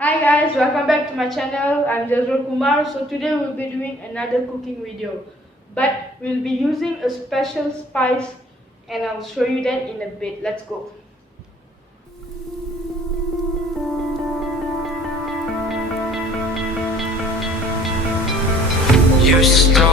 Hi guys, welcome back to my channel. I'm Jazreel Kumar. So today we'll be doing another cooking video, but we'll be using a special spice and I'll show you that in a bit. Let's go. You stole